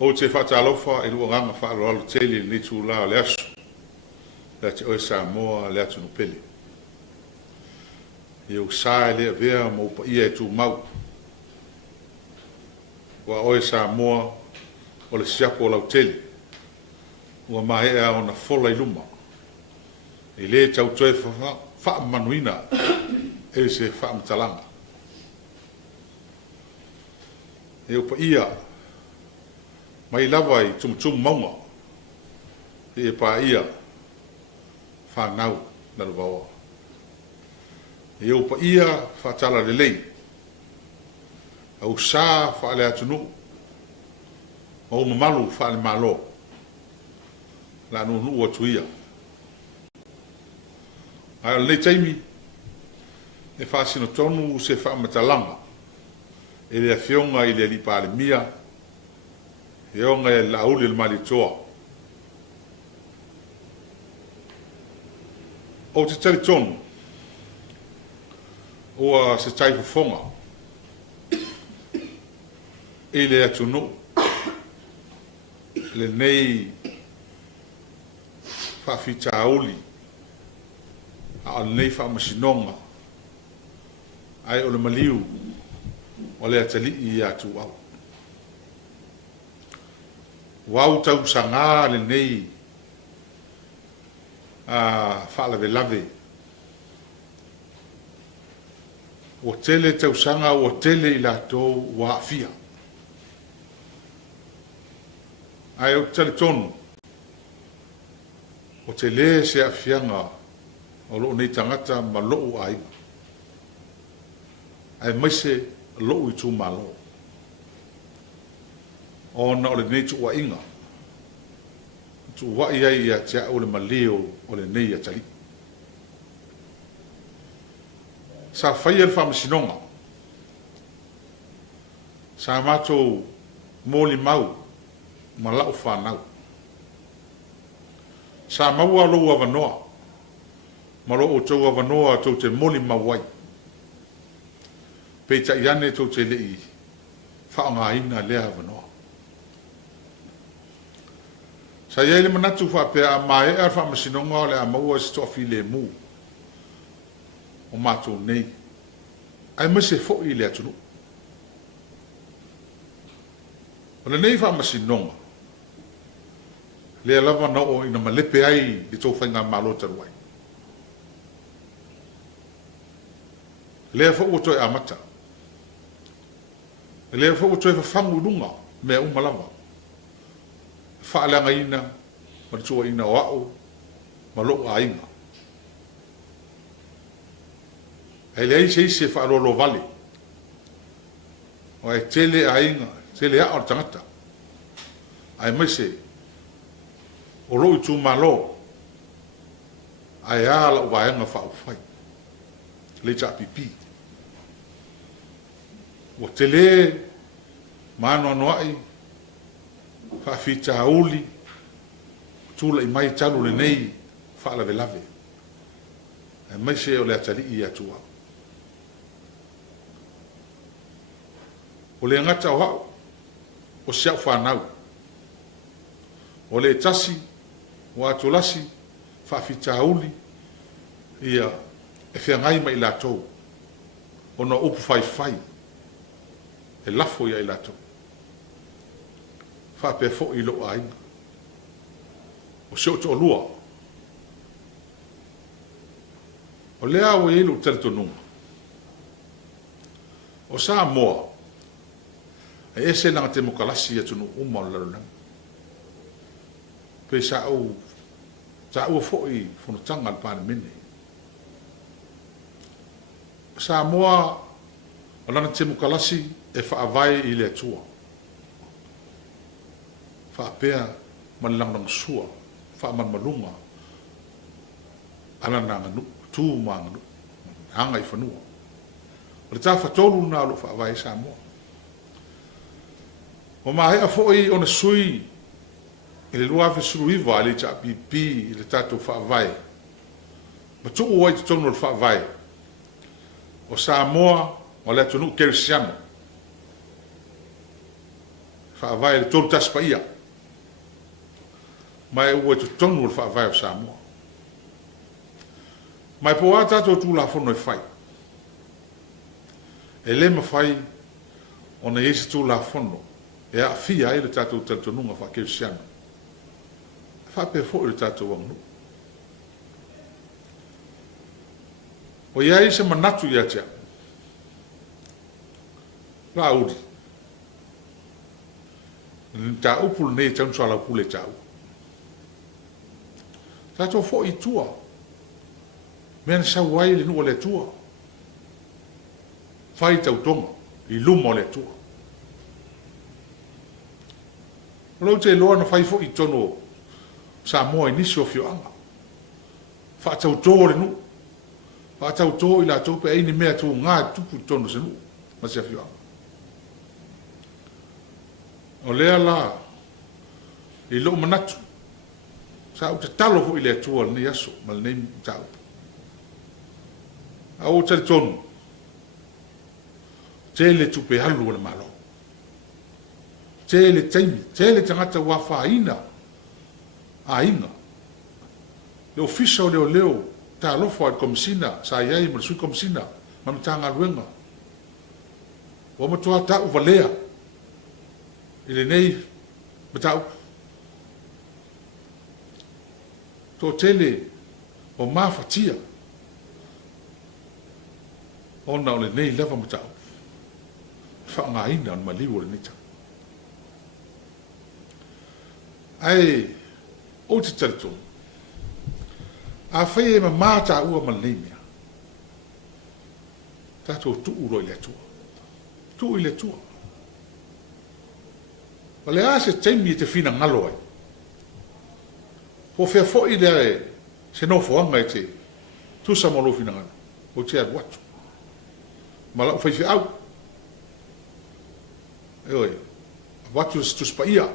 o te whaatalofa e luanganga whaaloalo teli ni tu la le asu. La te oe Samoa le atu no pele. E o sa le vea mo pa ia e tu mau. Wa oe Samoa o le siapo lau teli. Ua mahea o na fola i luma. E le tau toe wha manuina e se wha mtalanga. E o pa ia mai lava i tum maunga. E pa ia whanau na luawa. E o pa ia whatala le lei. Au sa whaale atunu. O mamalu whaale malo. La nunu o tuia. Ai le taimi e whaasino tonu se whaamatalanga. E le fionga i le lipa le mia. E onga e lauli le malitoa. O te tari tonu. Oa se tai fonga. E le atunu. Le nei whawhita auli. A nei whamasinonga. Ai o le maliu. O le atali i atu au. Wau tau sanga le nei. Whalave lave. O tele tau sanga o tele i lato wa fia. Ai o tele tonu. O te le se a fianga o loo nei tangata ma loo ai. Ai maise loo i tu malo. O na o le nei tu wa inga. Tu wa ia ia tia o le maleo o le nei a tali. Sa whaia le whamasinonga. Sa mato mōli mau ma lau whanau. Sa maua lou avanoa. Ma loo tau avanoa tau te moli mawai. Peita iane tau te lei whaanga ina lea avanoa. Sa iei le manatu whapea a mai ar whamasinonga le a maua si tofi le mu. O mātou nei. Ai mese fo i le atunu. O le nei whamasinonga. Le lava na o ina malepe ai i tau whainga malo taruai. Le fo o toi amata. Le fo o toi whafangu lunga mea umalava. Whaalanga ina, maritua ina o au, malo a inga. Hei lei se ise whaalolo vale. O e tele a inga, tele a o tangata. Ai mese, o lo i tu malo, ai ala o vaenga whao whai. Le ta pipi. O tele, mano anuai, whawhita auli, tula i mai talu le nei, whaalave lave. Ai mai se o le atali i atua. O le ngata o hao, o siau whanau. O le tasi, o atolasi, whawhita auli, ia e whiangai mai latou. O na upu whai. E lafo ia i latou. Whapea fo i lo aina. O seo to lua. O lea o ilu teletonunga. O sa moa. E ese nanga te mokalasi atu no uma o larunanga. Pe sa au fo i whanutanga al pane mene. Sa moa o lana te mokalasi e whaavai i le atua. Whaapea manilangang sua, whaaman malunga, ala nanga nu, tū maanga nu, hanga i whanua. O le tā whatolu nā lo whaavai sa moa. O mahea fōi o na sui, i le luawe suru iwa, le ta pipi, i le tātou whaavai. Ma tu uai te tonu le whaavai. O Samoa, o le atunu Kerisiano. whaavai le tolu taspa ia. Mai ua tu tonu le whaavai o Samoa. Mai po a tātou tū la whono e whai. E le ma whai o na esi tū la whono. E a fia e le tātou tatonunga whakeu siana. Whape fo i le tātou wangnu. O iai se manatu ia tia. La uri. Ta upul nei taun sala pule tau. Tātou fo i tua. Mena sa wai le nua le tua. Whai tau tonga. I luma le tua. Lau te loa na whai fo i tono Samoa i nisi o fioanga. Wha tau tō le nu. Wha tau tō i la tō pe eini mea tō ngā tupu tono se nu. Ma se fioanga. O lea la i lo manatu. Sa u te talo fo i le tua le nei aso. Ma le nei tau. A o tali tonu. Te le tupe halu le malo. Te le taimi. Te le tangata wafa ina. A inga. Le ofisa o leo ta alofa al komisina. Sa iai ma le sui komisina. Ma mi tanga luenga. O matua ta u valea. Ile nei matau. To tele o mafatia. Ona o le nei leva matau. Whanga ina on maliu le nita. Ai, o te tarito. A whai e ma mata ua ma nei mea. Tato tu uro i le tua. Tu i le tua. Ma le a se taimi te fina ngalo ai. Po fea fo i le se no foanga e te. Tu sa molo fina ngalo. O te ad watu. Ma la ufai fe au. E oi. Watu tu spa ia.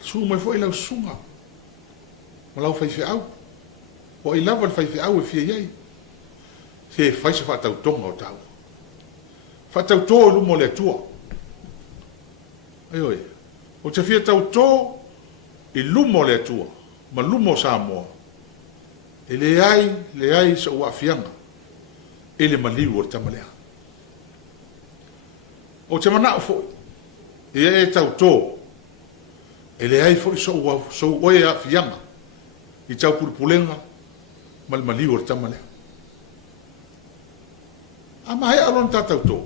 Su mai fo i lau sunga. Ma la ufai fe au. O i lava fai fe au e fia iai. Se fai se whatau tonga o tau. Whatau tō lumo le tua. E oi. O te fia tau tō i lumo le tua. Ma lumo Samoa. E le ai sa ua fianga. E le maliu o tamalea. O te mana o foi. E tau tō. E le ai foi so oe a fianga. I tau pulupulenga. Ma le maliu o tamalea. A mahe alon tatau tō.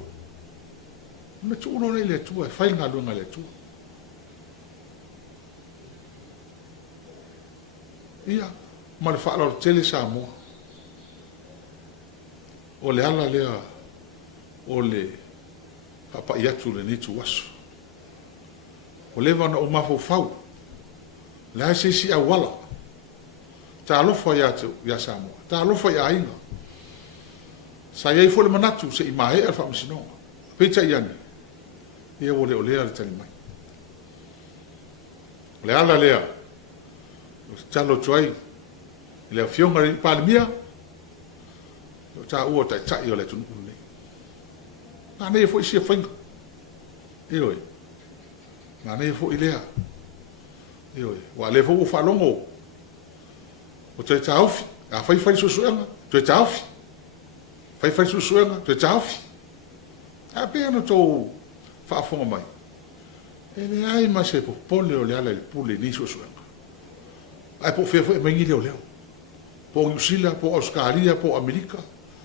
Me tu uno nei le tua. Fai ngā lunga le tua. Ia. Ma le whaala o tele Samoa. O le ala lea. O le papa iatu le nitu waso. O le vana o mafo fau. Le hae si a wala. Ta alofa ia Samoa. Ta alofa ia ainga. Sa iei fo le manatu se i mahe alfa misinoa. Peta iani. Ia o lea le tali mai. O le ala lea. O te talo tuai. I lea fionga ri palimia. O ta ua tai tai o le tunuku nei. Nā nei fo i sia whainga. E oi. Nā nei fo i lea. E oi. Wa le fo u whalongo. O te taufi. A whai susuenga. Te taufi. Whai susuenga. Te taufi. A pēr no tō whaafonga mai. E le ai ma se po pole o le ala i pule ni susuenga. Ai po whea e maingi leo leo. Po Usila, po Australia, po Amerika.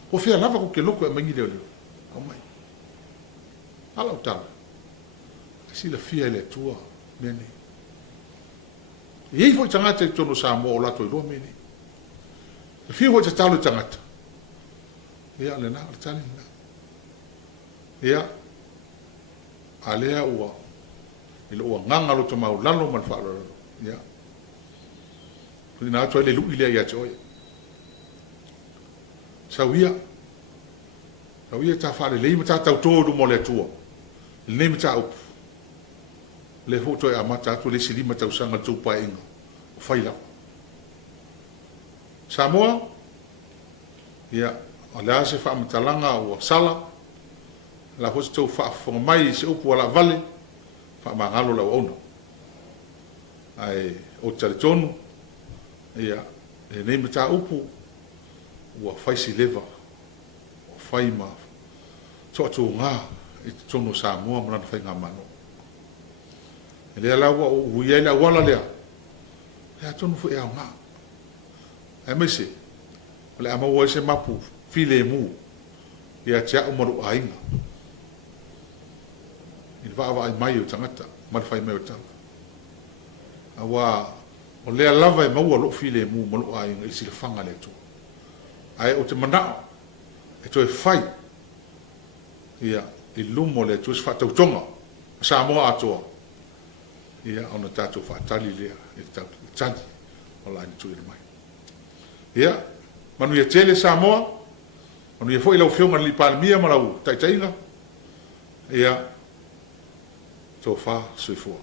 Po whea lava ko ke loko e maingi leo leo. Au mai. Ala o tala. Sila fia ele tua mene. Iei fo i tangata i tono Samoa o lato i roa mene. E fia fo i talo i tangata. Ia le na, le tani na. Ia. Alea ua. Ilo ua nganga lo tamau lalo man whaalo. Ia. Kuni na atua ele lui lea ia te oia. Sauia. Sauia ta whaare leima ta tau tōru mo le tua. Le neima ta upu. Le foto e amata atu le silima tau sanga tupa inga. O whaila. Samoa. Ia. O le ase wha amatalanga o sala. La hosi tau wha mai se upu ala vale. fa mangalo la ona ai o tale tonu ia e nei mata upu ua fai si leva o fai ma so atu nga i tonu Samoa mana fai nga mano e lea laua o uia ina wala lea ea tonu fu ea nga e mese o le ama ua se mapu file mu ia tia umaru ainga i va ai mai o tangata ma fai mai o tanga awa o lea lava e maua lo file mu malu ainga i sile fanga le tu ai o te mana e to e fai ia i lumo le tu fa tautonga Samoa atoa ia ona tatu fa tali lea i tatu o la ni tu i mai ia manu ia tele Samoa manu ia foi lau fionga li palmia malau taitainga ia to fa soifua